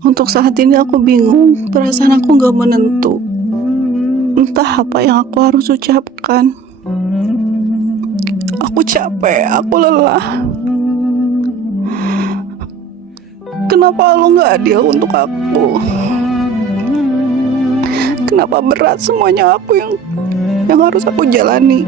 Untuk saat ini aku bingung, perasaan aku gak menentu. Entah apa yang aku harus ucapkan. Aku capek, aku lelah. Kenapa lo gak adil untuk aku? Kenapa berat semuanya aku yang harus aku jalani?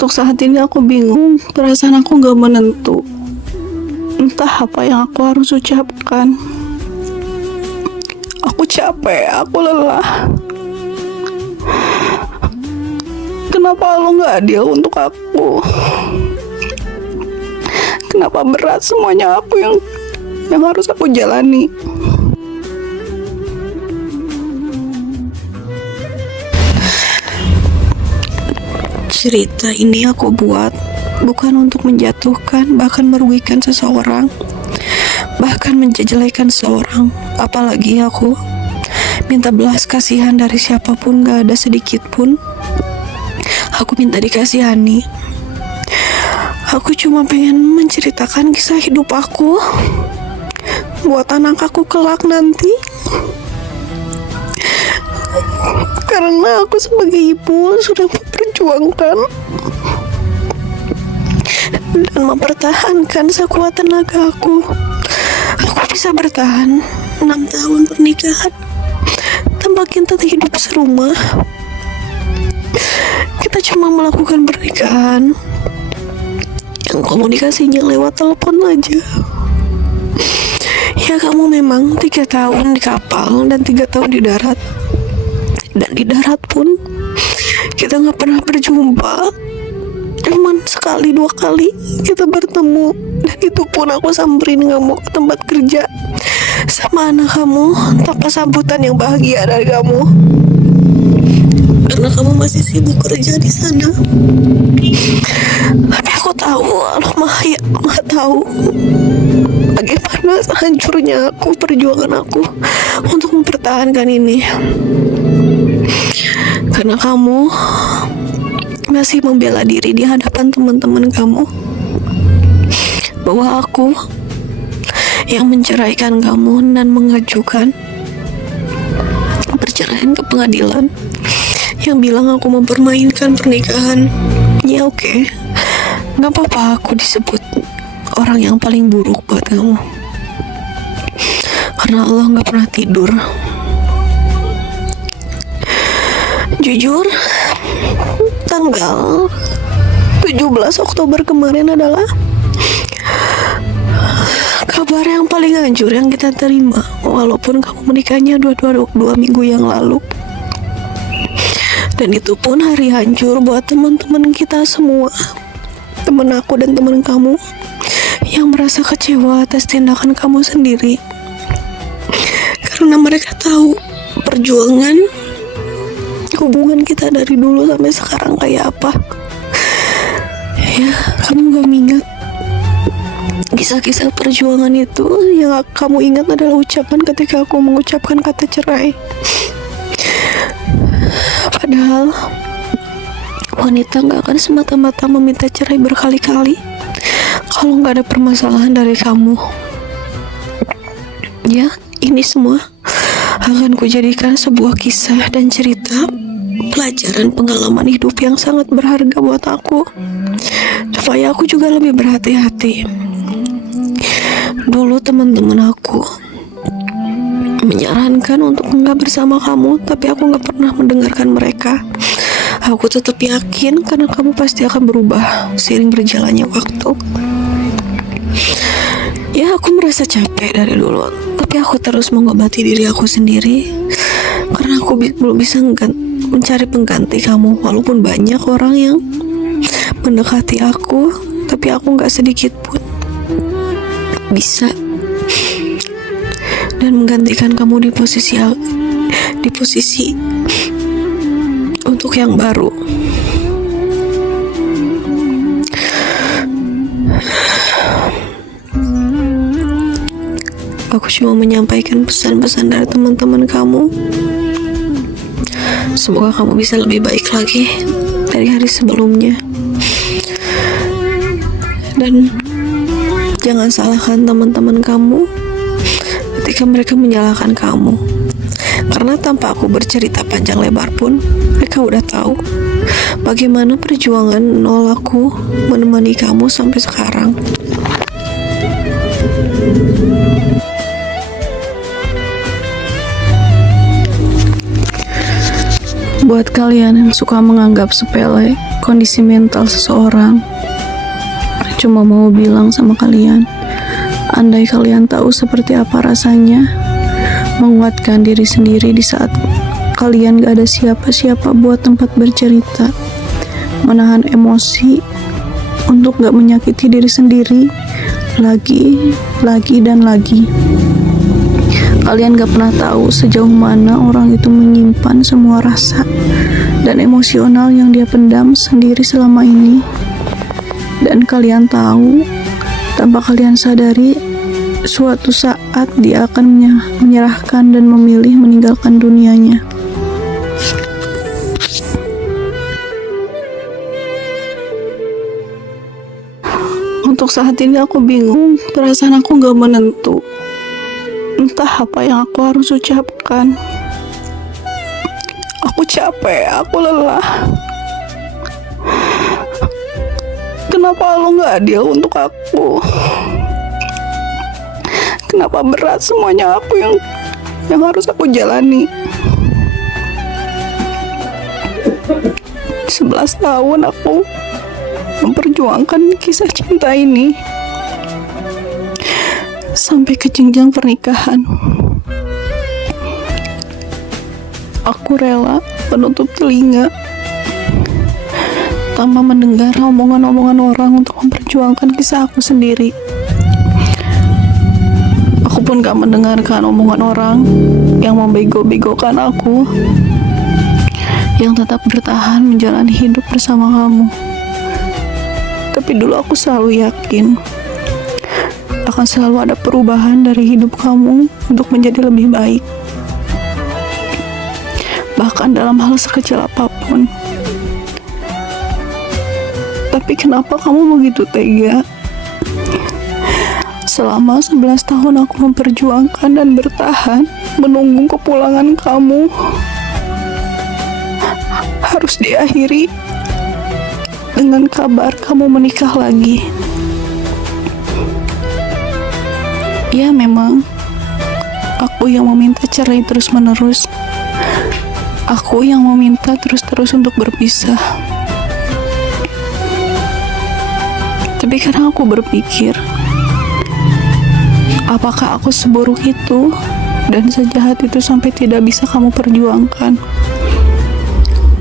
Untuk saat ini aku bingung, perasaan aku gak menentu. Entah apa yang aku harus ucapkan. Aku capek, aku lelah. Kenapa lo gak adil untuk aku? Kenapa berat semuanya aku yang harus aku jalani? Cerita ini aku buat bukan untuk menjatuhkan, bahkan merugikan seseorang, bahkan menjelekan seseorang. Apalagi aku minta belas kasihan dari siapapun, gak ada sedikit pun. Aku minta dikasihani. Aku cuma pengen menceritakan kisah hidup aku buat anak aku kelak nanti. Karena aku sebagai ibu sudah memperjuangkan dan mempertahankan sekuat tenaga aku. Aku bisa bertahan 6 tahun pernikahan tanpa kita hidup serumah. Kita cuma melakukan pernikahan yang komunikasinya lewat telepon aja. Ya, kamu memang 3 tahun di kapal dan 3 tahun di darat. Dan di darat pun kita gak pernah berjumpa. Cuman sekali 2 kali kita bertemu. Dan itu pun aku samperin kamu ke tempat kerja sama anak kamu tanpa sambutan yang bahagia dari kamu. Karena kamu masih sibuk kerja di sana. Tapi aku tahu, Allah Maha tahu bagaimana hancurnya aku, perjuangan aku untuk mempertahankan ini. Karena kamu masih membela diri di hadapan teman-teman kamu bahwa aku yang menceraikan kamu dan mengajukan perceraian ke pengadilan, yang bilang aku mempermainkan pernikahan. Ya oke, gak apa-apa aku disebut orang yang paling buruk buat kamu. Karena Allah gak pernah tidur. Jujur, tanggal 17 Oktober kemarin adalah kabar yang paling hancur yang kita terima. Walaupun kamu menikahnya 2 minggu yang lalu. Dan itu pun hari hancur buat teman-teman kita semua. Teman aku dan teman kamu yang merasa kecewa atas tindakan kamu sendiri. Karena mereka tahu perjuangan hubungan kita dari dulu sampai sekarang kayak apa. Ya, kamu gak mengingat kisah-kisah perjuangan itu. Yang kamu ingat adalah ucapan ketika aku mengucapkan kata cerai. Padahal wanita gak akan semata-mata meminta cerai berkali-kali kalau gak ada permasalahan dari kamu. Ya, ini semua akan kujadikan sebuah kisah dan cerita, pelajaran pengalaman hidup yang sangat berharga buat aku, supaya aku juga lebih berhati-hati. Dulu teman-teman aku menyarankan untuk enggak bersama kamu, tapi aku gak pernah mendengarkan mereka. Aku tetap yakin karena kamu pasti akan berubah seiring berjalannya waktu. Ya, aku merasa capek dari dulu, tapi aku terus mengobati diri aku sendiri karena aku belum bisa mencari pengganti kamu. Walaupun banyak orang yang mendekati aku, tapi aku gak sedikit pun bisa dan menggantikan kamu di posisi untuk yang baru. Aku cuma menyampaikan pesan-pesan dari teman-teman kamu. Semoga kamu bisa lebih baik lagi dari hari sebelumnya. Dan jangan salahkan teman-teman kamu ketika mereka menyalahkan kamu. Karena tanpa aku bercerita panjang lebar pun, mereka udah tahu bagaimana perjuangan nol aku menemani kamu sampai sekarang. Buat kalian yang suka menganggap sepele kondisi mental seseorang, cuma mau bilang sama kalian, andai kalian tahu seperti apa rasanya menguatkan diri sendiri di saat kalian gak ada siapa-siapa buat tempat bercerita, menahan emosi untuk gak menyakiti diri sendiri lagi dan lagi. Kalian gak pernah tahu sejauh mana orang itu menyimpan semua rasa dan emosional yang dia pendam sendiri selama ini. Dan kalian tahu, tanpa kalian sadari, suatu saat dia akan menyerahkan dan memilih meninggalkan dunianya. Untuk saat ini aku bingung, perasaan aku gak menentu. Entah apa yang aku harus ucapkan. Aku capek, aku lelah. Kenapa lo gak adil untuk aku? Kenapa berat semuanya aku yang harus aku jalani? 11 tahun aku memperjuangkan kisah cinta ini sampai ke jenjang pernikahan. Aku rela menutup telinga tanpa mendengar omongan-omongan orang untuk memperjuangkan kisah aku sendiri. Aku pun gak mendengarkan omongan orang yang membego-begokan aku, yang tetap bertahan menjalani hidup bersama kamu. Tapi dulu aku selalu yakin akan selalu ada perubahan dari hidup kamu untuk menjadi lebih baik, bahkan dalam hal sekecil apapun. Tapi kenapa kamu begitu tega? Selama 11 tahun aku memperjuangkan dan bertahan menunggu kepulangan kamu, harus diakhiri dengan kabar kamu menikah lagi. Ya memang, aku yang meminta cerai terus-menerus. Aku yang meminta terus-terus untuk berpisah. Tapi kadang aku berpikir, apakah aku seburuk itu dan sejahat itu sampai tidak bisa kamu perjuangkan?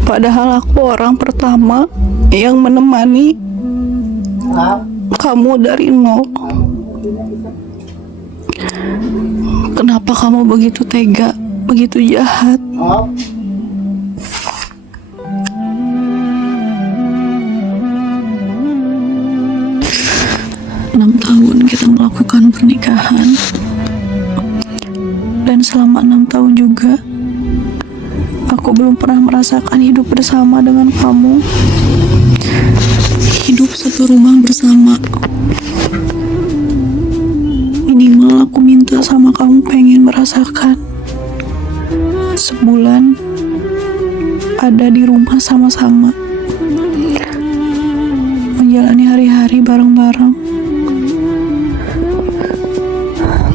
Padahal aku orang pertama yang menemani kamu dari nol. Kenapa kamu begitu tega, begitu jahat? 6 tahun kita melakukan pernikahan, dan selama 6 tahun juga aku belum pernah merasakan hidup bersama dengan kamu, hidup satu rumah bersama. Minimal aku minta sama kamu pengen merasakan sebulan ada di rumah sama-sama, menjalani hari-hari bareng-bareng.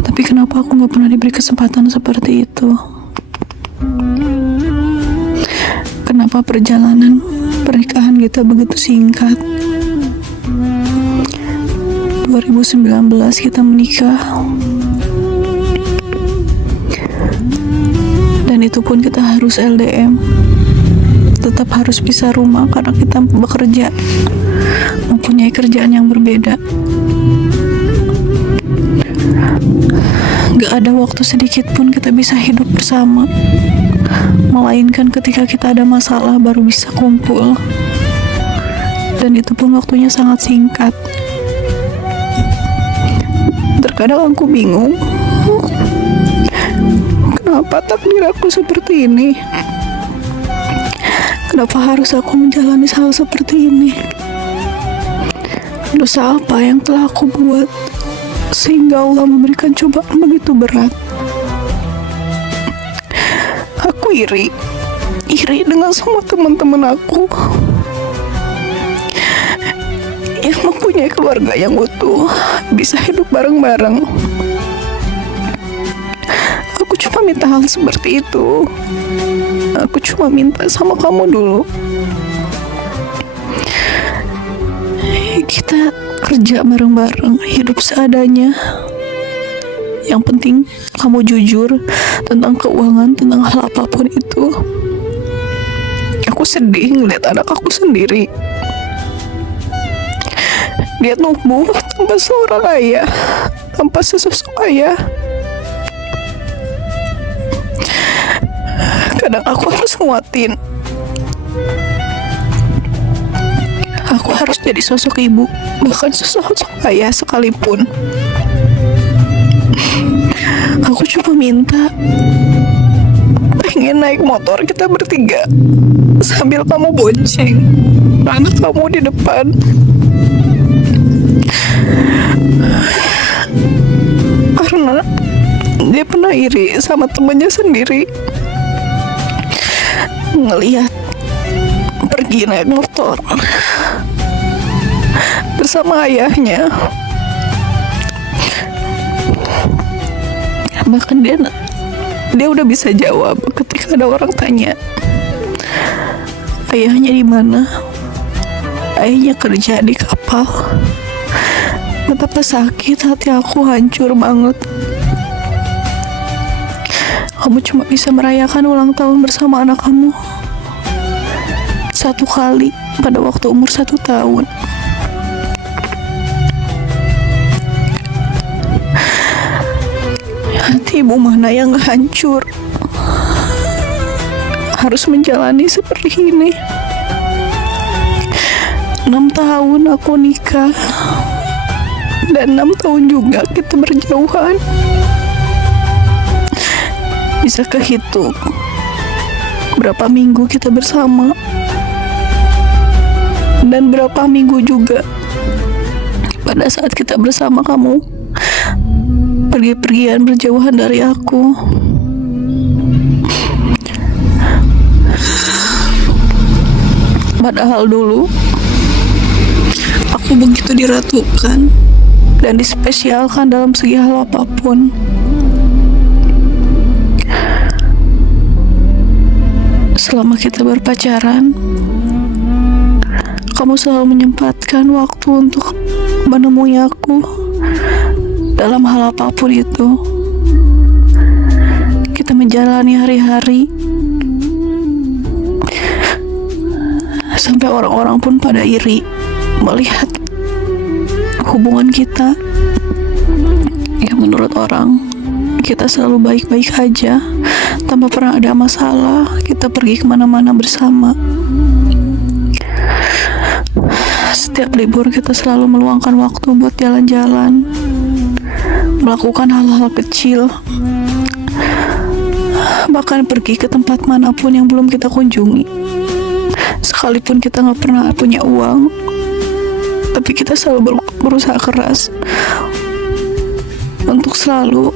Tapi kenapa aku gak pernah diberi kesempatan seperti itu? Kenapa perjalanan pernikahan kita begitu singkat? 2019 kita menikah, dan itu pun kita harus LDM, tetap harus pisah rumah karena kita bekerja, mempunyai kerjaan yang berbeda. ada waktu sedikit pun kita bisa hidup bersama, melainkan ketika kita ada masalah baru bisa kumpul, dan itu pun waktunya sangat singkat. Terkadang aku bingung, kenapa takdir aku seperti ini? Kenapa harus aku menjalani hal seperti ini? Dosa apa yang telah aku buat sehingga Allah memberikan cobaan begitu berat? Aku iri dengan semua teman-teman aku yang mempunyai keluarga yang utuh, bisa hidup bareng-bareng. Aku cuma minta hal seperti itu. Aku cuma minta sama kamu dulu. Kita kerja bareng-bareng, hidup seadanya. Yang penting kamu jujur tentang keuangan, tentang hal apapun itu. Aku sedih ngeliat anak aku sendiri. Dia tumbuh tanpa seorang ayah, tanpa sesosok ayah. Kadang aku harus nguatin. Aku harus jadi sosok ibu, bahkan sosok ayah sekalipun. Aku cuma minta, pengen naik motor kita bertiga sambil kamu bonceng anak kamu di depan. Karena dia pernah iri sama temannya sendiri, ngelihat pergi naik motor bersama ayahnya. Bahkan dia udah bisa jawab ketika ada orang tanya, ayahnya di mana? Ayahnya kerja di kapal. Betapa sakit hati aku, hancur banget. Kamu cuma bisa merayakan ulang tahun bersama anak kamu satu kali pada waktu umur 1 tahun. Hati ibu mana yang hancur harus menjalani seperti ini. 6 tahun aku nikah, dan 6 tahun juga kita berjauhan. Bisa kehitung berapa minggu kita bersama, dan berapa minggu juga pada saat kita bersama kamu pergi-pergian berjauhan dari aku. Padahal dulu aku begitu diratukan dan dispesialkan dalam segi hal apapun. Selama kita berpacaran, kamu selalu menyempatkan waktu untuk menemui aku dalam hal apapun itu. Kita menjalani hari-hari sampai orang-orang pun pada iri melihat hubungan kita yang menurut orang kita selalu baik-baik aja, tanpa pernah ada masalah. Kita pergi kemana-mana bersama. Setiap libur kita selalu meluangkan waktu buat jalan-jalan, melakukan hal-hal kecil, bahkan pergi ke tempat manapun yang belum kita kunjungi. Sekalipun kita gak pernah punya uang, tapi kita selalu berusaha keras untuk selalu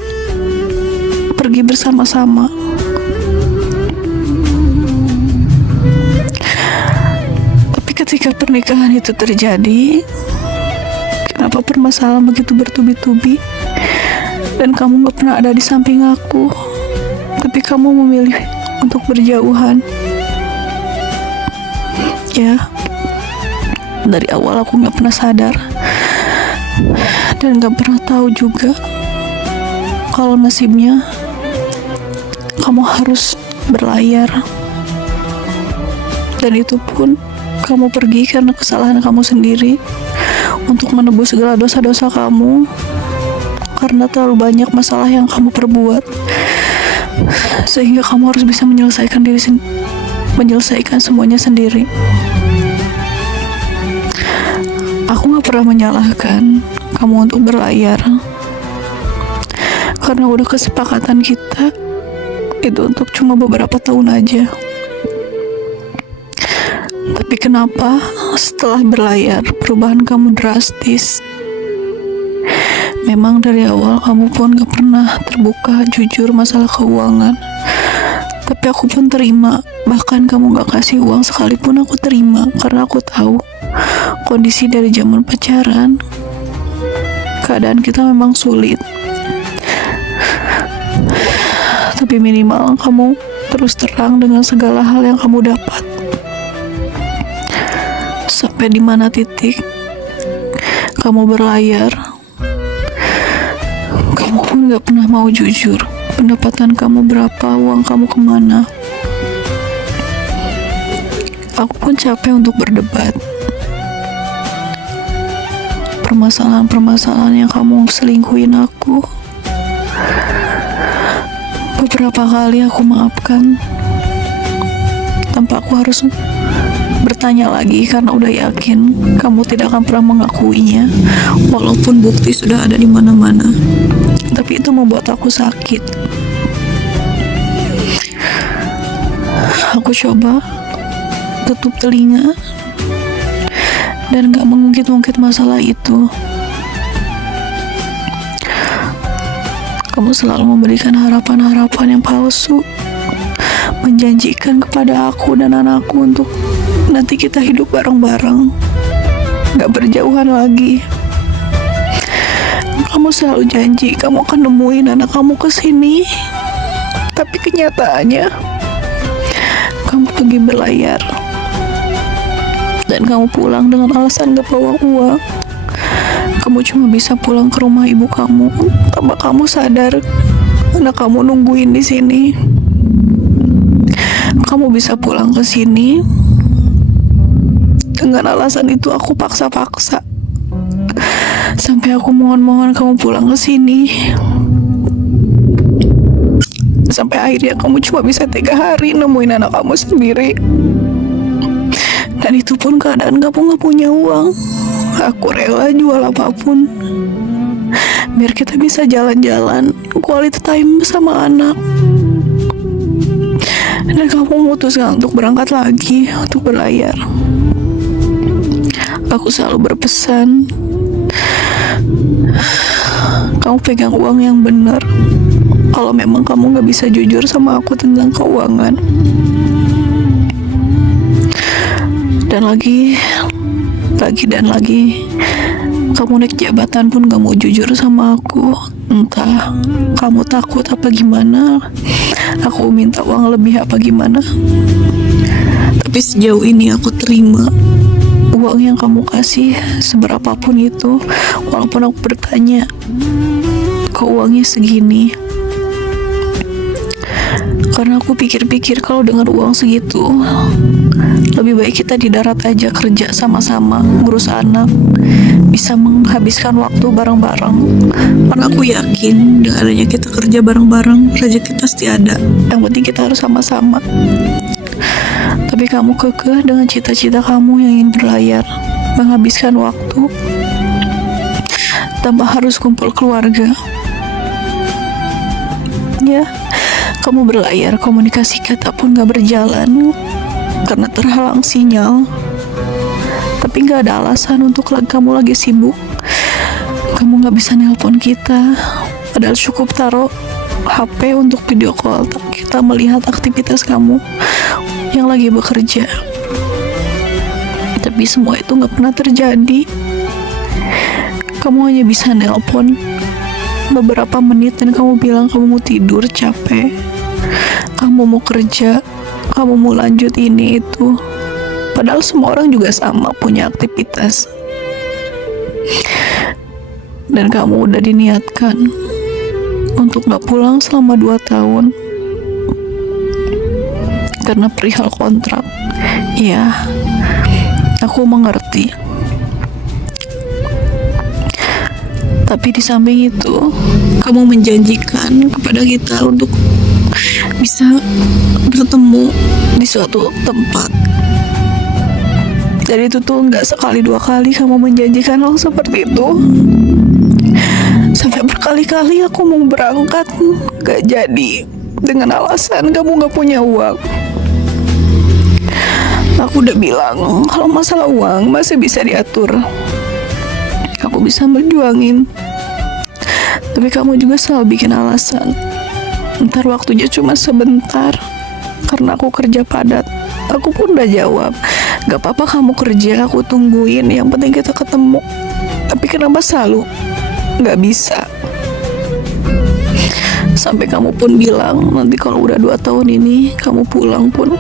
pergi bersama-sama. Tapi ketika pernikahan itu terjadi, kenapa permasalahan begitu bertubi-tubi dan kamu gak pernah ada di samping aku, tapi kamu memilih untuk berjauhan? Ya, dari awal aku gak pernah sadar dan gak pernah tahu juga kalau nasibnya kamu harus berlayar. Dan itu pun kamu pergi karena kesalahan kamu sendiri, untuk menebus segala dosa-dosa kamu. karena terlalu banyak masalah yang kamu perbuat, sehingga kamu harus bisa menyelesaikan semuanya sendiri. Aku gak pernah menyalahkan kamu untuk berlayar, karena udah kesepakatan kita itu untuk cuma beberapa tahun aja. Tapi kenapa setelah berlayar perubahan kamu drastis? Memang dari awal kamu pun gak pernah terbuka jujur masalah keuangan, tapi aku pun terima. Bahkan kamu gak kasih uang sekalipun aku terima, karena aku tahu kondisi dari zaman pacaran, keadaan kita memang sulit. Tapi minimal kamu terus terang dengan segala hal yang kamu dapat. Sampai di mana titik kamu berlayar, kamu pun gak pernah mau jujur. Pendapatan kamu berapa, uang kamu kemana. Aku pun capek untuk berdebat. Permasalahan-permasalahan yang kamu selingkuhin aku, beberapa kali aku maafkan tanpa aku harus bertanya lagi, karena udah yakin kamu tidak akan pernah mengakuinya walaupun bukti sudah ada di mana-mana. Tapi itu membuat aku sakit. Aku coba tutup telinga dan gak mengungkit-ungkit masalah itu. Kamu selalu memberikan harapan-harapan yang palsu, menjanjikan kepada aku dan anakku untuk nanti kita hidup bareng-bareng, gak berjauhan lagi. Kamu selalu janji kamu akan nemuin anak kamu kesini, tapi kenyataannya kamu pergi berlayar dan kamu pulang dengan alasan gak bawa uang. Kamu cuma bisa pulang ke rumah ibu kamu tanpa kamu sadar anak kamu nungguin di sini. Kamu bisa pulang ke sini dengan alasan itu aku paksa-paksa. Sampai aku mohon-mohon kamu pulang ke sini. Sampai akhirnya kamu cuma bisa 3 hari nemuin anak kamu sendiri. Dan itu pun keadaan kamu gak punya uang. Aku rela jual apapun biar kita bisa jalan-jalan, quality time bersama anak. Dan kamu memutuskan untuk berangkat lagi, untuk berlayar. Aku selalu berpesan, kamu pegang uang yang benar. Kalau memang kamu gak bisa jujur sama aku tentang keuangan. Dan lagi kamu naik jabatan pun gak mau jujur sama aku. Entah kamu takut apa gimana, aku minta uang lebih apa gimana. Tapi sejauh ini aku terima uang yang kamu kasih, seberapapun itu. Walaupun aku bertanya, kok uangnya segini? Karena aku pikir-pikir kalau dengan uang segitu lebih baik kita di darat aja, kerja sama-sama, ngurus anak, bisa menghabiskan waktu bareng-bareng. Karena aku yakin dengan adanya kita kerja bareng-bareng, rezeki pasti ada. Yang penting kita harus sama-sama. Tapi kamu kekeh dengan cita-cita kamu yang ingin berlayar, menghabiskan waktu tanpa harus kumpul keluarga. Ya, kamu berlayar, komunikasi kata pun gak berjalan karena terhalang sinyal. Tapi gak ada alasan untuk kamu lagi sibuk. Kamu gak bisa nelpon kita, padahal cukup taruh HP untuk video call, kita melihat aktivitas kamu yang lagi bekerja. Tapi semua itu gak pernah terjadi. Kamu hanya bisa nelpon beberapa menit dan kamu bilang kamu mau tidur, capek, kamu mau kerja, kamu mau lanjut ini itu. Padahal semua orang juga sama, punya aktivitas. Dan kamu udah diniatkan untuk gak pulang selama 2 tahun karena perihal kontrak. Ya, aku mengerti. Tapi di samping itu, kamu menjanjikan kepada kita untuk bisa bertemu di suatu tempat. Jadi itu tuh nggak sekali dua kali kamu menjanjikan hal seperti itu. Sampai berkali-kali aku mau berangkat, gak jadi, dengan alasan kamu gak punya uang. Aku udah bilang kalau masalah uang masih bisa diatur, aku bisa berjuangin. Tapi kamu juga selalu bikin alasan, ntar waktunya cuma sebentar, karena aku kerja padat. Aku pun udah jawab, gak apa-apa kamu kerja, aku tungguin, yang penting kita ketemu. Tapi kenapa selalu gak bisa? Sampai kamu pun bilang nanti kalau udah 2 tahun ini kamu pulang pun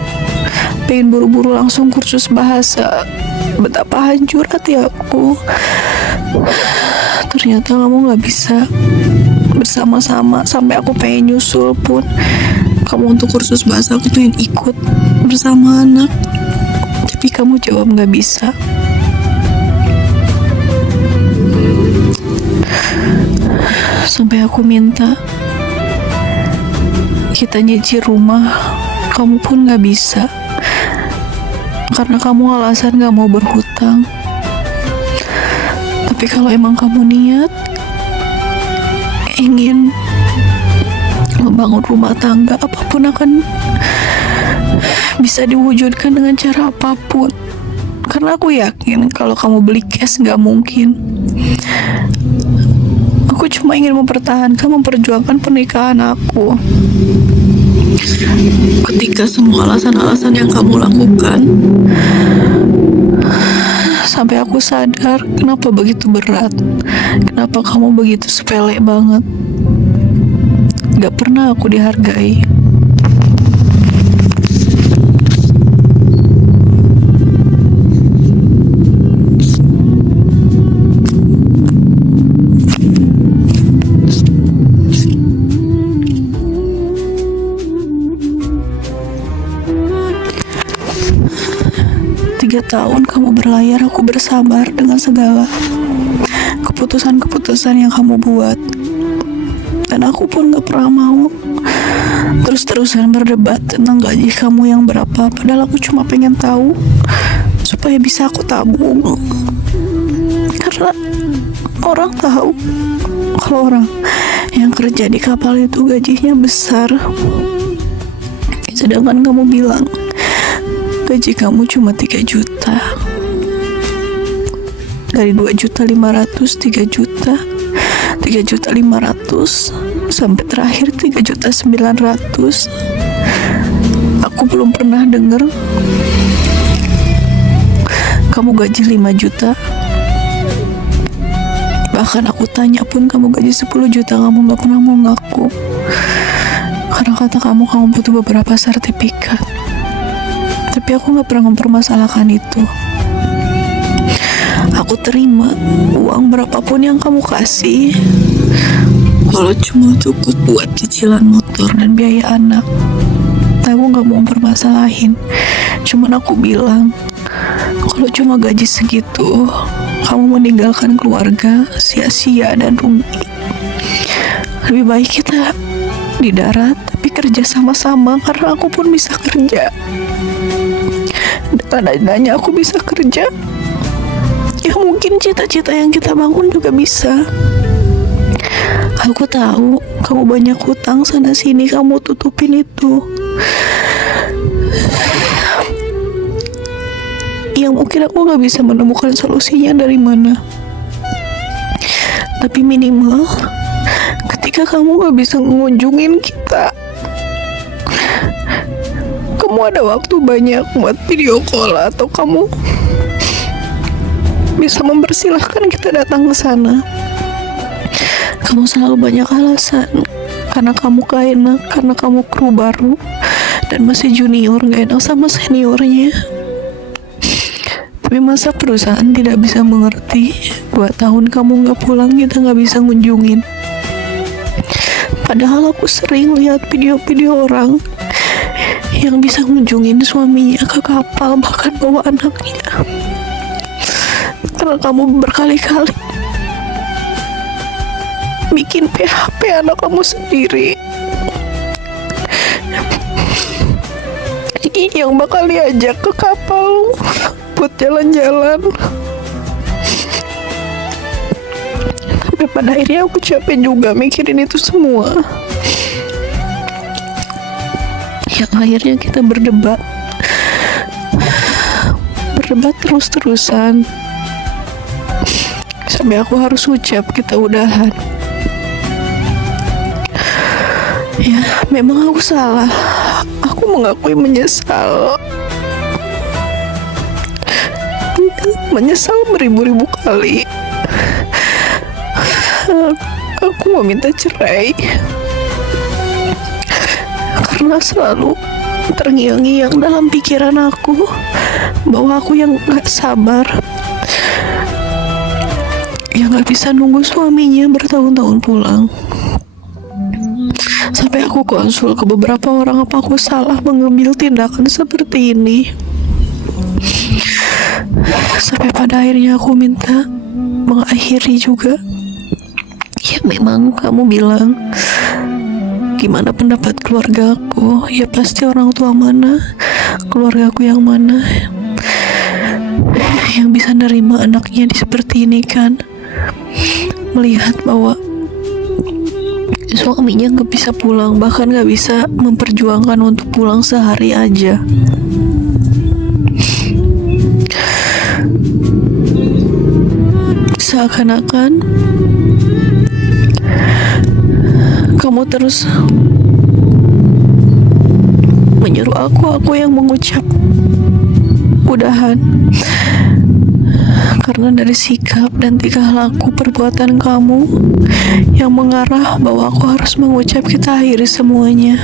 pengen buru-buru langsung kursus bahasa. Betapa hancur hati aku. Ternyata kamu gak bisa bersama-sama. Sampai aku pengen nyusul pun kamu untuk kursus bahasa, aku tuh yang ikut bersama anak. Tapi kamu jawab gak bisa. Sampai aku minta kita nyicil rumah, kamu pun gak bisa. Karena kamu alasan gak mau berhutang. Tapi kalau emang kamu niat ingin membangun rumah tangga, apapun akan bisa diwujudkan dengan cara apapun. Karena aku yakin kalau kamu beli cash gak mungkin. Aku cuma ingin memperjuangkan pernikahan aku. Ketika semua alasan-alasan yang kamu lakukan, sampai aku sadar kenapa begitu berat, kenapa kamu begitu sepele banget. Gak pernah aku dihargai. Tahun kamu berlayar, aku bersabar dengan segala keputusan-keputusan yang kamu buat. Dan aku pun gak pernah mau terus-terusan berdebat tentang gaji kamu yang berapa. Padahal aku cuma pengen tahu supaya bisa aku tabung. Karena orang tahu kalau orang yang kerja di kapal itu gajinya besar. Sedangkan kamu bilang gaji kamu cuma 3 juta. Dari 2.500.000, 3 juta, 3.500.000, sampai terakhir 3.900.000. Aku belum pernah dengar kamu gaji 5 juta. Bahkan aku tanya pun kamu gaji 10 juta, kamu gak pernah mau ngaku. Karena kata kamu butuh beberapa sertifikat. Tapi aku gak pernah mempermasalahkan itu. Aku terima uang berapapun yang kamu kasih, kalau cuma cukup buat cicilan motor dan biaya anak. Aku gak mau mempermasalahin. Cuman aku bilang, kalau cuma gaji segitu, kamu meninggalkan keluarga sia-sia dan rugi. Lebih baik kita di darat tapi kerja sama-sama, karena aku pun bisa kerja. Dengan adanya aku bisa kerja, ya mungkin cita-cita yang kita bangun juga bisa. Aku tahu kamu banyak hutang sana sini, kamu tutupin itu. Yang mungkin aku gak bisa menemukan solusinya dari mana. Tapi minimal ketika kamu gak bisa mengunjungin kita, kamu ada waktu banyak buat video call, atau kamu bisa mempersilahkan kita datang ke sana. Kamu selalu banyak alasan, karena kamu gak enak, karena kamu kru baru dan masih junior, gak enak sama seniornya. Tapi masa perusahaan tidak bisa mengerti 2 tahun kamu gak pulang, kita gak bisa ngunjungin. Padahal aku sering lihat video-video orang yang bisa ngunjungin suaminya ke kapal, bahkan bawa anaknya. Karena kamu berkali-kali bikin PHP anak kamu sendiri yang bakal diajak ke kapal buat jalan-jalan. Sampai pada akhirnya aku capek juga mikirin itu semua. Yang akhirnya kita berdebat terus-terusan sampai aku harus ucap kita udahan. Ya, memang aku salah. Aku mengakui menyesal. Menyesal beribu-ribu kali. Aku mau minta cerai karena selalu terngiang-ngiang dalam pikiran aku bahwa aku yang gak sabar, yang gak bisa nunggu suaminya bertahun-tahun pulang. Sampai aku konsul ke beberapa orang, apa aku salah mengambil tindakan seperti ini. Sampai pada akhirnya aku minta mengakhiri juga. Ya memang kamu bilang, gimana pendapat keluarga aku? Ya pasti orang tua mana, keluarga aku yang mana yang bisa nerima anaknya seperti ini kan? Melihat bahwa suaminya gak bisa pulang, bahkan gak bisa memperjuangkan untuk pulang sehari aja. Seakan-akan kamu terus menyuruh aku yang mengucap udahan. Karena dari sikap dan tingkah laku perbuatan kamu yang mengarah bahwa aku harus mengucap kita akhiri semuanya.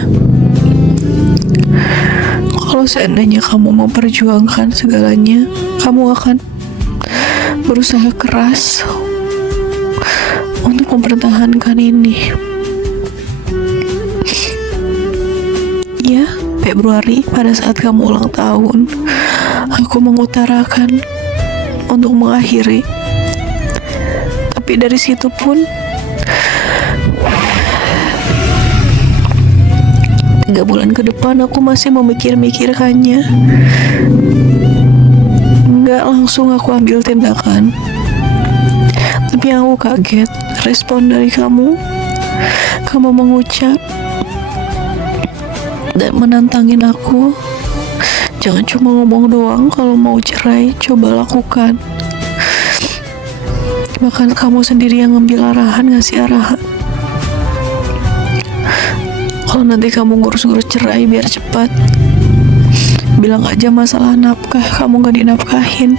Kalau seandainya kamu memperjuangkan segalanya, kamu akan berusaha keras untuk mempertahankan ini. Ya, Februari pada saat kamu ulang tahun, aku mengutarakan untuk mengakhiri. Tapi dari situ pun 3 bulan ke depan aku masih memikir-mikirkannya. Nggak langsung aku ambil tindakan. Tapi yang aku kaget respon dari kamu. Kamu mengucap dan menantangin aku. Jangan cuma ngomong doang, kalau mau cerai, coba lakukan. Bahkan kamu sendiri yang ngambil arahan, ngasih arahan. Kalau nanti kamu ngurus-ngurus cerai biar cepat, bilang aja masalah nafkah, kamu gak dinafkahin.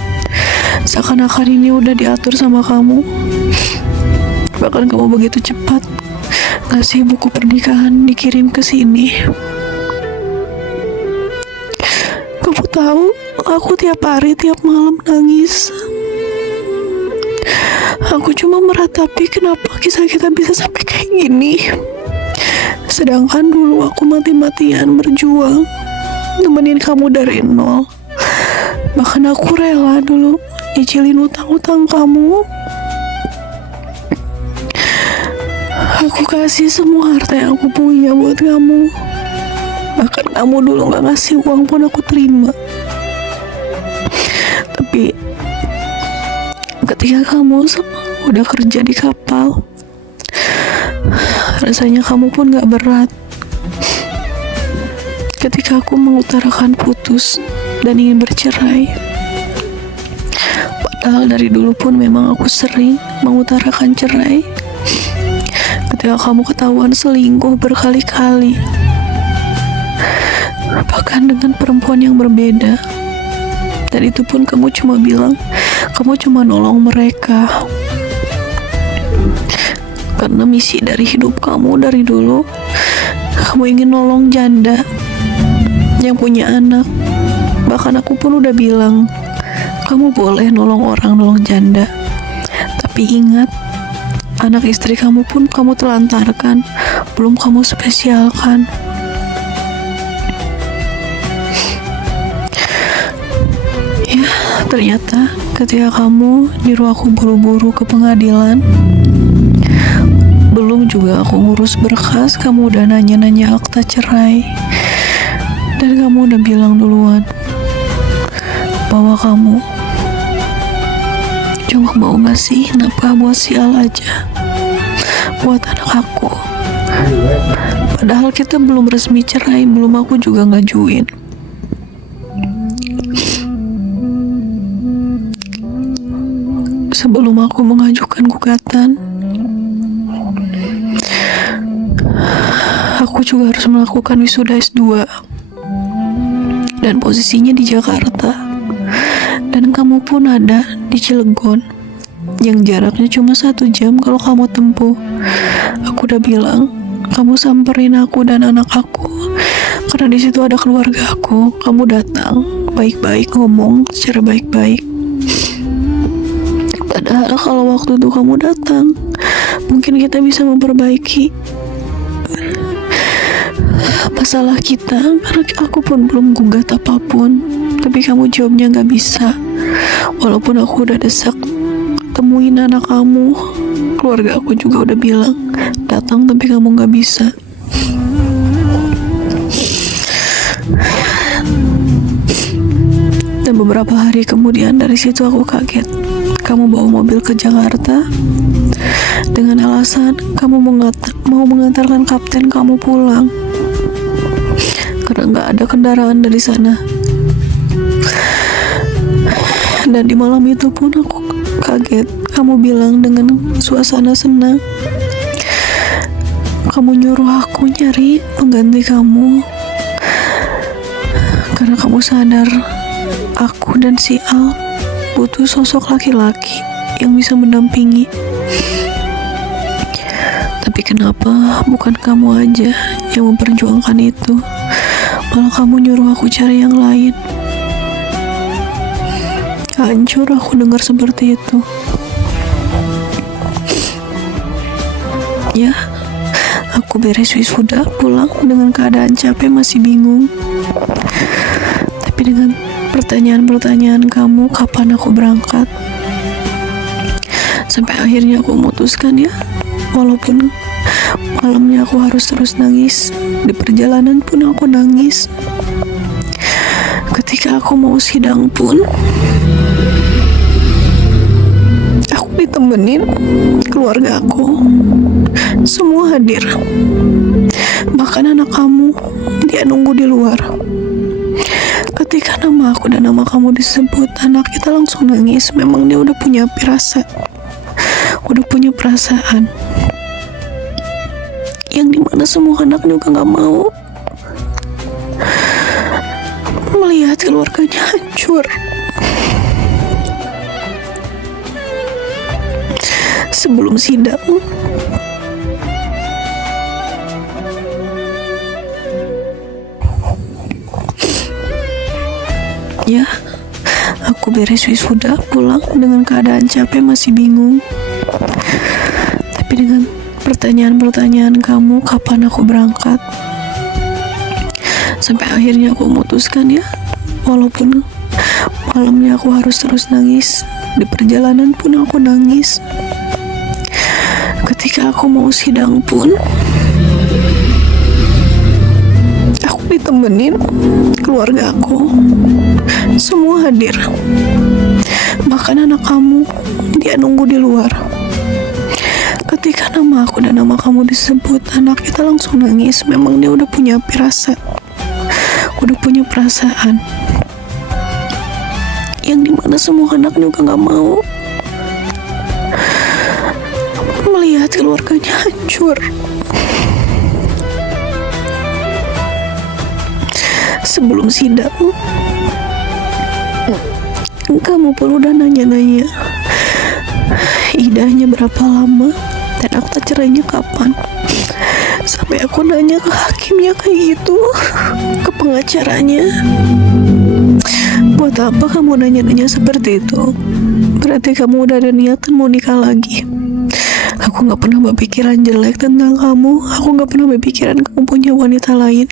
Seakan-akan ini udah diatur sama kamu. Bahkan kamu begitu cepat ngasih buku pernikahan dikirim ke sini. Kamu tahu, aku tiap hari, tiap malam nangis. Aku cuma meratapi kenapa kisah kita bisa sampai kayak gini. Sedangkan dulu aku mati-matian berjuang nemenin kamu dari nol. Bahkan aku rela dulu nyicilin utang-utang kamu. Aku kasih semua harta yang aku punya buat kamu. Bahkan kamu dulu gak ngasih uang pun aku terima. Tapi ketika kamu udah kerja di kapal, rasanya kamu pun gak berat. Ketika aku mengutarakan putus dan ingin bercerai, padahal dari dulu pun memang aku sering mengutarakan cerai. Ketika kamu ketahuan selingkuh berkali-kali, bahkan dengan perempuan yang berbeda, dan itu pun kamu cuma bilang kamu cuma nolong mereka. Karena misi dari hidup kamu dari dulu, kamu ingin nolong janda yang punya anak. Bahkan aku pun udah bilang, kamu boleh nolong orang, nolong janda, tapi ingat, anak istri kamu pun kamu telantarkan, belum kamu spesialkan. Ya, ternyata ketika kamu nyuruh aku buru-buru ke pengadilan, juga aku ngurus berkas, kamu udah nanya-nanya akta cerai. Dan kamu udah bilang duluan bahwa kamu cuma mau ngasih nafkah buat si Al aja, buat anak aku. Padahal kita belum resmi cerai, belum aku juga ngajuin. Sebelum aku mengajukan gugatan, aku juga harus melakukan wisuda S2. Dan posisinya di Jakarta. Dan kamu pun ada di Cilegon, yang jaraknya cuma 1 jam kalau kamu tempuh. Aku udah bilang, kamu samperin aku dan anak aku, karena di situ ada keluarga aku. Kamu datang, baik-baik ngomong secara baik-baik. Padahal kalau waktu itu kamu datang, mungkin kita bisa memperbaiki masalah kita, karena aku pun belum gugat apapun. Tapi kamu jawabnya gak bisa. Walaupun aku udah desak, temuin anak kamu. Keluarga aku juga udah bilang datang, tapi kamu gak bisa. Dan beberapa hari kemudian dari situ aku kaget. Kamu bawa mobil ke Jakarta dengan alasan kamu mau mengantarkan kapten kamu pulang, karena gak ada kendaraan dari sana. Dan di malam itu pun aku kaget. Kamu bilang dengan suasana senang, kamu nyuruh aku nyari pengganti kamu, karena kamu sadar aku dan si Al butuh sosok laki-laki yang bisa mendampingi. Tapi kenapa bukan kamu aja yang memperjuangkan itu? Malah kamu nyuruh aku cari yang lain. Hancur aku dengar seperti itu. Ya, aku beres wisuda, pulang dengan keadaan capek, masih bingung. Tapi dengan pertanyaan-pertanyaan kamu, kapan aku berangkat? Sampai akhirnya aku memutuskan, ya, walaupun malamnya aku harus terus nangis. Di perjalanan pun aku nangis. Ketika aku mau sidang pun, aku ditemenin keluarga aku. Semua hadir. Bahkan anak kamu, dia nunggu di luar. Ketika nama aku dan nama kamu disebut, anak kita langsung nangis. Memang dia udah punya firasat, udah punya perasaan, yang dimana semua anak juga gak mau melihat keluarganya hancur. Sebelum sidang, ya, aku beres wisuda, pulang dengan keadaan capek, masih bingung. Tapi dengan pertanyaan-pertanyaan kamu, kapan aku berangkat? Sampai akhirnya aku memutuskan, ya, walaupun malamnya aku harus terus nangis. Di perjalanan pun aku nangis. Ketika aku mau sidang pun, aku ditemenin keluarga aku. Semua hadir. Bahkan anak kamu, dia nunggu di luar. Ketika nama aku dan nama kamu disebut, anak kita langsung nangis. Memang dia udah punya firasat, udah punya perasaan, yang dimana semua anak juga gak mau melihat keluarganya hancur. Sebelum sidang, kamu pun udah nanya-nanya idahnya berapa lama dan akta cerainya kapan. Sampai aku nanya ke hakimnya kayak gitu, ke pengacaranya, buat apa kamu nanya-nanya seperti itu? Berarti kamu udah ada niatan mau nikah lagi. Aku gak pernah berpikiran jelek tentang kamu. Aku gak pernah berpikiran kamu punya wanita lain.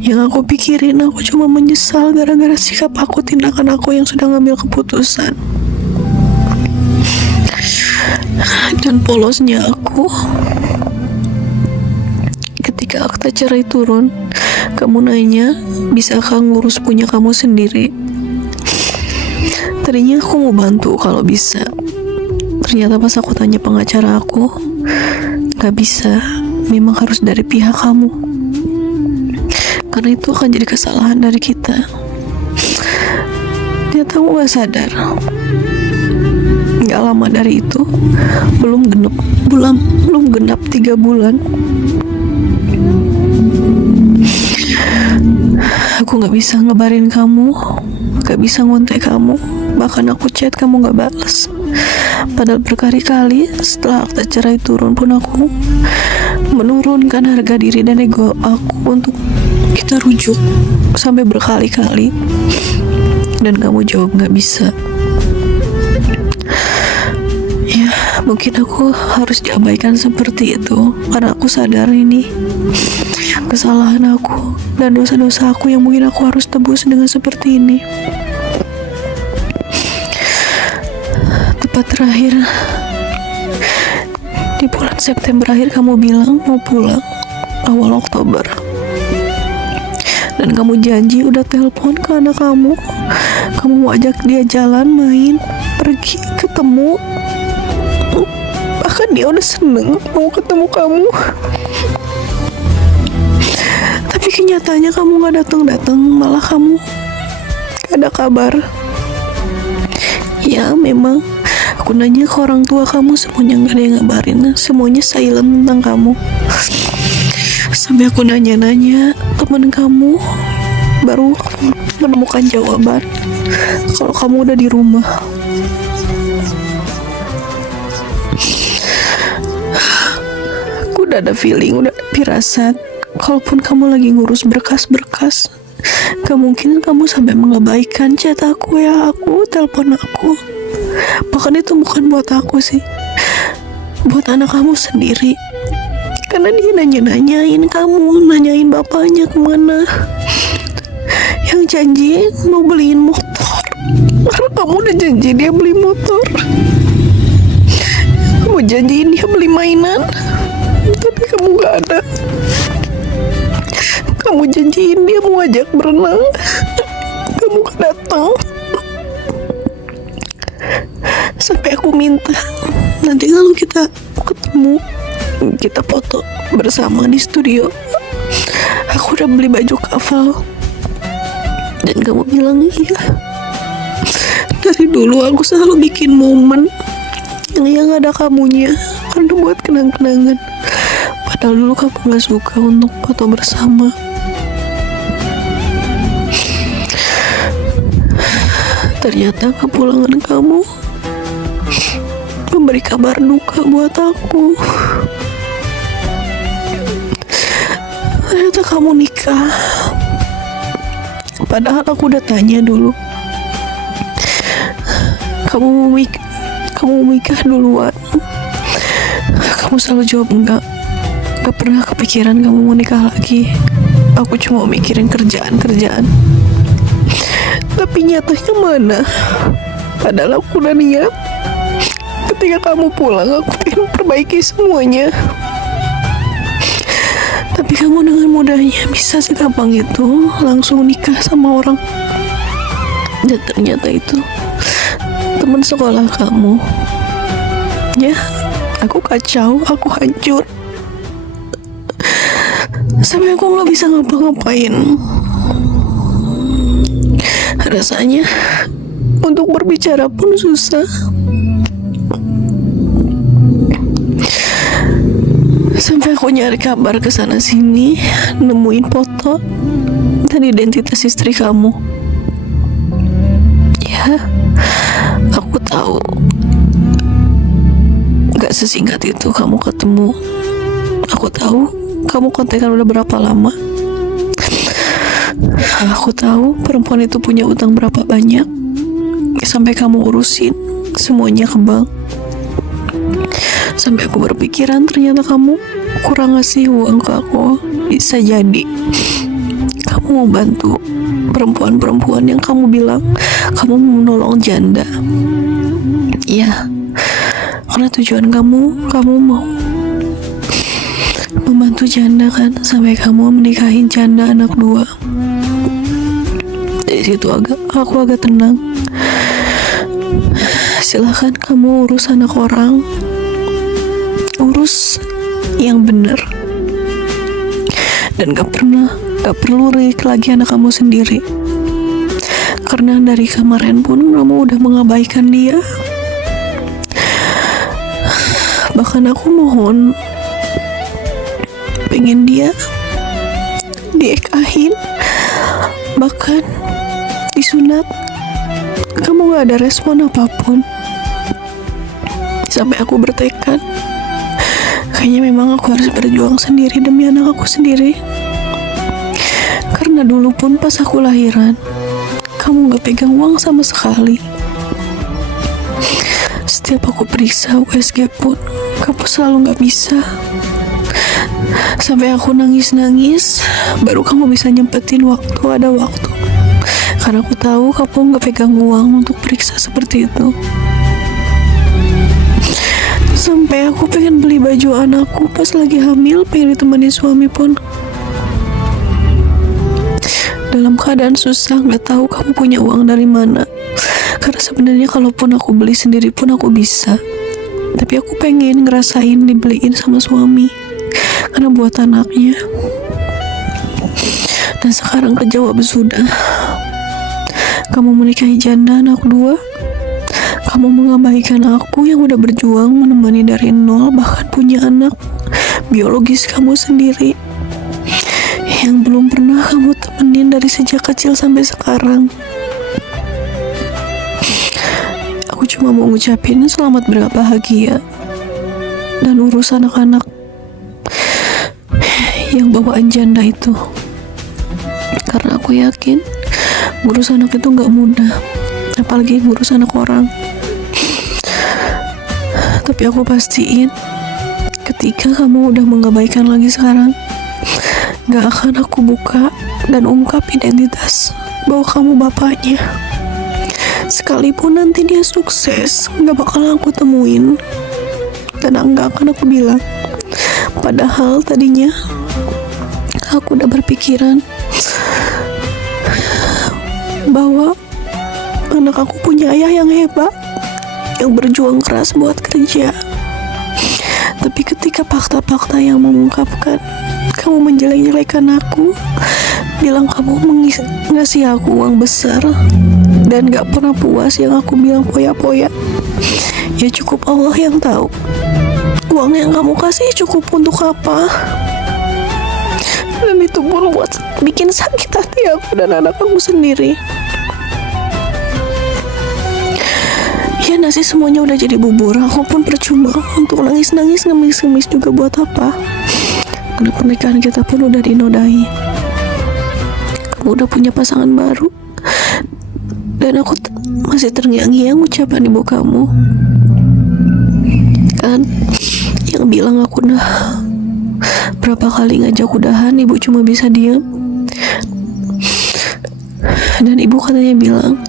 Yang aku pikirin, aku cuma menyesal gara-gara sikap aku, tindakan aku yang sudah ngambil keputusan. Dan polosnya aku, ketika akta cerai turun, kamu nanya, bisakah ngurus punya kamu sendiri? Tadinya aku mau bantu kalau bisa. Ternyata pas aku tanya pengacara aku, gak bisa, memang harus dari pihak kamu. Karena itu akan jadi kesalahan dari kita. Ternyata aku gak sadar. Gak lama dari itu, belum genap 3 bulan, aku gak bisa ngebarin kamu, gak bisa ngontek kamu. Bahkan aku chat kamu gak balas. Padahal berkali-kali setelah akta cerai turun pun aku menurunkan harga diri dan ego aku untuk kita rujuk sampai berkali-kali. Dan kamu jawab gak bisa. Ya, mungkin aku harus diabaikan seperti itu karena aku sadar ini kesalahan aku dan dosa-dosa aku yang mungkin aku harus tebus dengan seperti ini. Tepat terakhir di bulan September akhir kamu bilang mau pulang awal Oktober. Dan kamu janji udah telepon ke anak kamu mau ajak dia jalan, main, pergi, ketemu. Bahkan dia udah seneng mau ketemu kamu. Tapi kenyataannya kamu gak datang, malah kamu gak ada kabar. Ya memang aku nanya ke orang tua kamu, semuanya gak ada yang ngabarin, semuanya silent tentang kamu. Sampai aku nanya-nanya temen kamu, baru menemukan jawaban kalau kamu udah di rumah. Aku udah ada feeling, udah ada firasat, kalaupun kamu lagi ngurus berkas-berkas, gak mungkin kamu sampai mengabaikan chat aku, telepon aku. Bahkan itu bukan buat aku sih, buat anak kamu sendiri. Karena dia nanyain kamu, nanyain bapaknya kemana, yang janji mau beliin motor. Karena kamu udah janji dia beli motor, kamu janjiin dia beli mainan, tapi kamu gak ada. Kamu janjiin dia mau ajak berenang, kamu gak datang. Sampai aku minta, nanti kalau kita ketemu, kita foto bersama di studio. Aku udah beli baju kafal. Dan kamu bilang iya. Dari dulu aku selalu bikin momen yang gak ada kamunya, karena buat kenang-kenangan. Padahal dulu kamu gak suka untuk foto bersama. Ternyata kepulangan kamu memberi kabar duka buat aku. Ternyata kamu nikah. Padahal aku udah tanya dulu, kamu mau nikah duluan. Kamu selalu jawab enggak. Gak pernah kepikiran kamu mau nikah lagi. Aku cuma mikirin kerjaan. Tapi nyatanya mana? Padahal aku udah niat, ketika kamu pulang aku pengen perbaiki semuanya. Tapi kamu dengan mudahnya bisa segampang itu langsung nikah sama orang. Dan ternyata itu teman sekolah kamu. Ya, aku kacau, aku hancur. Sampai aku gak bisa ngapa-ngapain. Rasanya untuk berbicara pun susah. Sampai aku nyari kabar kesana sini, nemuin foto dan identitas istri kamu. Ya, aku tahu gak sesingkat itu kamu ketemu. Aku tahu kamu kontekan udah berapa lama. Aku tahu perempuan itu punya utang berapa banyak, sampai kamu urusin semuanya ke bank. Sampai aku berpikiran ternyata kamu kurang ngasih uang ke aku. Bisa jadi kamu mau bantu perempuan-perempuan yang kamu bilang kamu mau menolong janda. Iya, karena tujuan kamu mau membantu tuh janda kan, sampai kamu menikahin janda anak 2. Dari situ aku agak tenang. Silahkan kamu urus anak orang, urus yang benar, dan gak perlu rik lagi anak kamu sendiri. Karena dari kemarin pun kamu udah mengabaikan dia. Bahkan aku mohon, pengen dia diekahin, bahkan disunat, kamu gak ada respon apapun. Sampai aku bertekad, kayaknya memang aku harus berjuang sendiri demi anak aku sendiri. Karena dulu pun pas aku lahiran, kamu gak pegang uang sama sekali. Setiap aku periksa USG pun, kamu selalu gak bisa. Sampai aku nangis-nangis, baru kamu bisa nyempetin waktu ada waktu. Karena aku tahu kamu gak pegang uang untuk periksa seperti itu. Sampai aku pengen beli baju anakku pas lagi hamil, pengen ditemani suami pun. Dalam keadaan susah, gak tahu kamu punya uang dari mana. Karena sebenarnya kalaupun aku beli sendiri pun aku bisa. Tapi aku pengen ngerasain dibeliin sama suami, karena buat anaknya. Dan sekarang kejawab sudah. Kamu menikahi janda anak 2. Kamu mengabaikan aku yang udah berjuang menemani dari nol, bahkan punya anak biologis kamu sendiri yang belum pernah kamu temenin dari sejak kecil sampai sekarang. Aku cuma mau ngucapin selamat berbahagia dan urus anak-anak yang bawaan janda itu. Karena aku yakin ngurus anak itu gak mudah, apalagi ngurus anak orang. Tapi aku pastiin ketika kamu udah mengabaikan lagi sekarang, gak akan aku buka dan ungkap identitas bahwa kamu bapaknya. Sekalipun nanti dia sukses, gak bakal aku temuin dan gak akan aku bilang. Padahal tadinya aku udah berpikiran bahwa anak aku punya ayah yang hebat, yang berjuang keras buat kerja. Tapi ketika fakta-fakta yang mengungkapkan kamu menjelek-jelekan aku, bilang kamu ngasih aku uang besar dan gak pernah puas yang aku bilang poya-poya, ya cukup Allah yang tahu uang yang kamu kasih cukup untuk apa. Dan itu pun buat bikin sakit hati aku dan anak aku sendiri. Ya nasi semuanya udah jadi bubur, aku pun percuma untuk nangis-nangis, ngemis-ngemis juga buat apa. Karena pernikahan kita pun udah dinodai. Kamu udah punya pasangan baru, dan aku masih terngiang-ngiang ucapan ibu kamu kan, yang bilang aku udah berapa kali ngajak udahan, ibu cuma bisa diam. Dan ibu katanya bilang,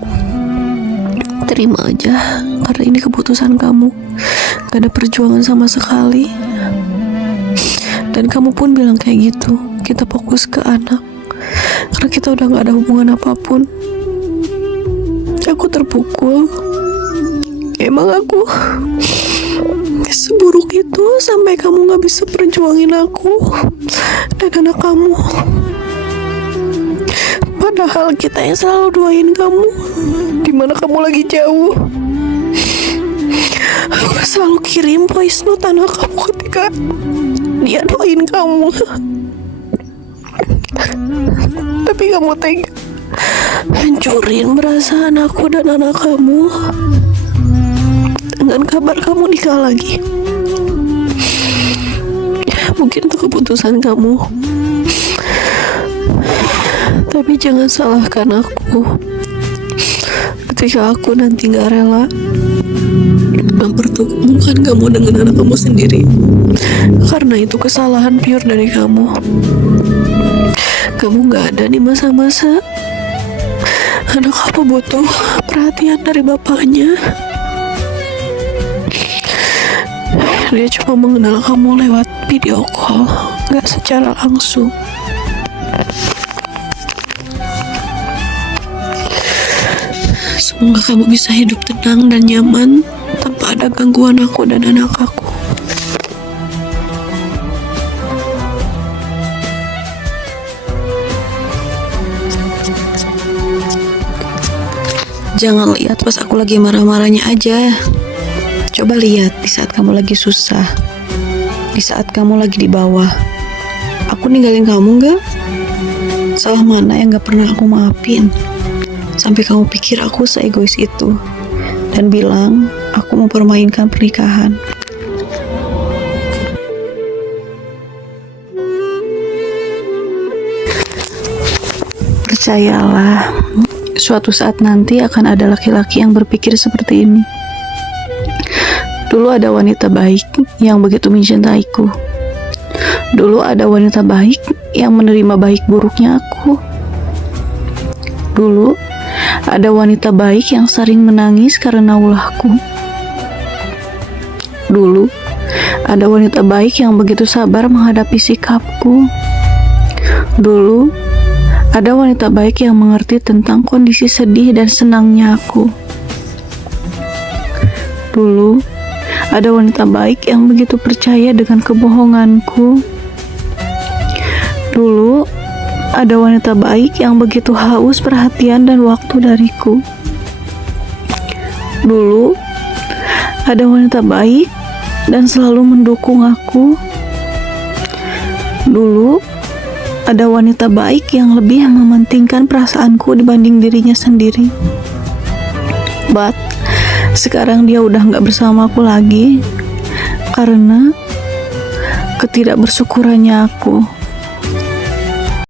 terima aja, karena ini keputusan kamu, gak ada perjuangan sama sekali. Dan kamu pun bilang kayak gitu, kita fokus ke anak, karena kita udah gak ada hubungan apapun. Aku terpukul. Emang aku seburuk itu sampai kamu gak bisa perjuangin aku dan anak kamu. Padahal kita yang selalu doain kamu dimana kamu lagi jauh. Aku selalu kirim voice note anak kamu ketika dia doain kamu. Tapi kamu tega hancurin perasaan aku dan anak kamu dengan kabar kamu nikah lagi. Mungkin itu keputusan kamu, tapi jangan salahkan aku ketika aku nanti gak rela mempertemukan kamu dengan anak kamu sendiri. Karena itu kesalahan pure dari kamu. Kamu gak ada di masa-masa anak kamu butuh perhatian dari bapaknya. Dia cuma mengenal kamu lewat video call, gak secara langsung. Semoga kamu bisa hidup tenang dan nyaman tanpa ada gangguan aku dan anak aku. Jangan lihat pas aku lagi marah-marahnya aja. Coba lihat di saat kamu lagi susah, di saat kamu lagi di bawah. Aku ninggalin kamu gak? Salah mana yang gak pernah aku maafin? Sampai kamu pikir aku seegois itu dan bilang aku mempermainkan pernikahan. Percayalah, suatu saat nanti akan ada laki-laki yang berpikir seperti ini. Dulu ada wanita baik yang begitu mencintaiku. Dulu ada wanita baik yang menerima baik buruknya aku. Dulu ada wanita baik yang sering menangis karena ulahku. Dulu ada wanita baik yang begitu sabar menghadapi sikapku. Dulu ada wanita baik yang mengerti tentang kondisi sedih dan senangnya aku. Dulu ada wanita baik yang begitu percaya dengan kebohonganku. Dulu ada wanita baik yang begitu haus perhatian dan waktu dariku. Dulu ada wanita baik dan selalu mendukung aku. Dulu ada wanita baik yang lebih mementingkan perasaanku dibanding dirinya sendiri. But sekarang dia udah gak bersama aku lagi karena ketidakbersyukurannya aku.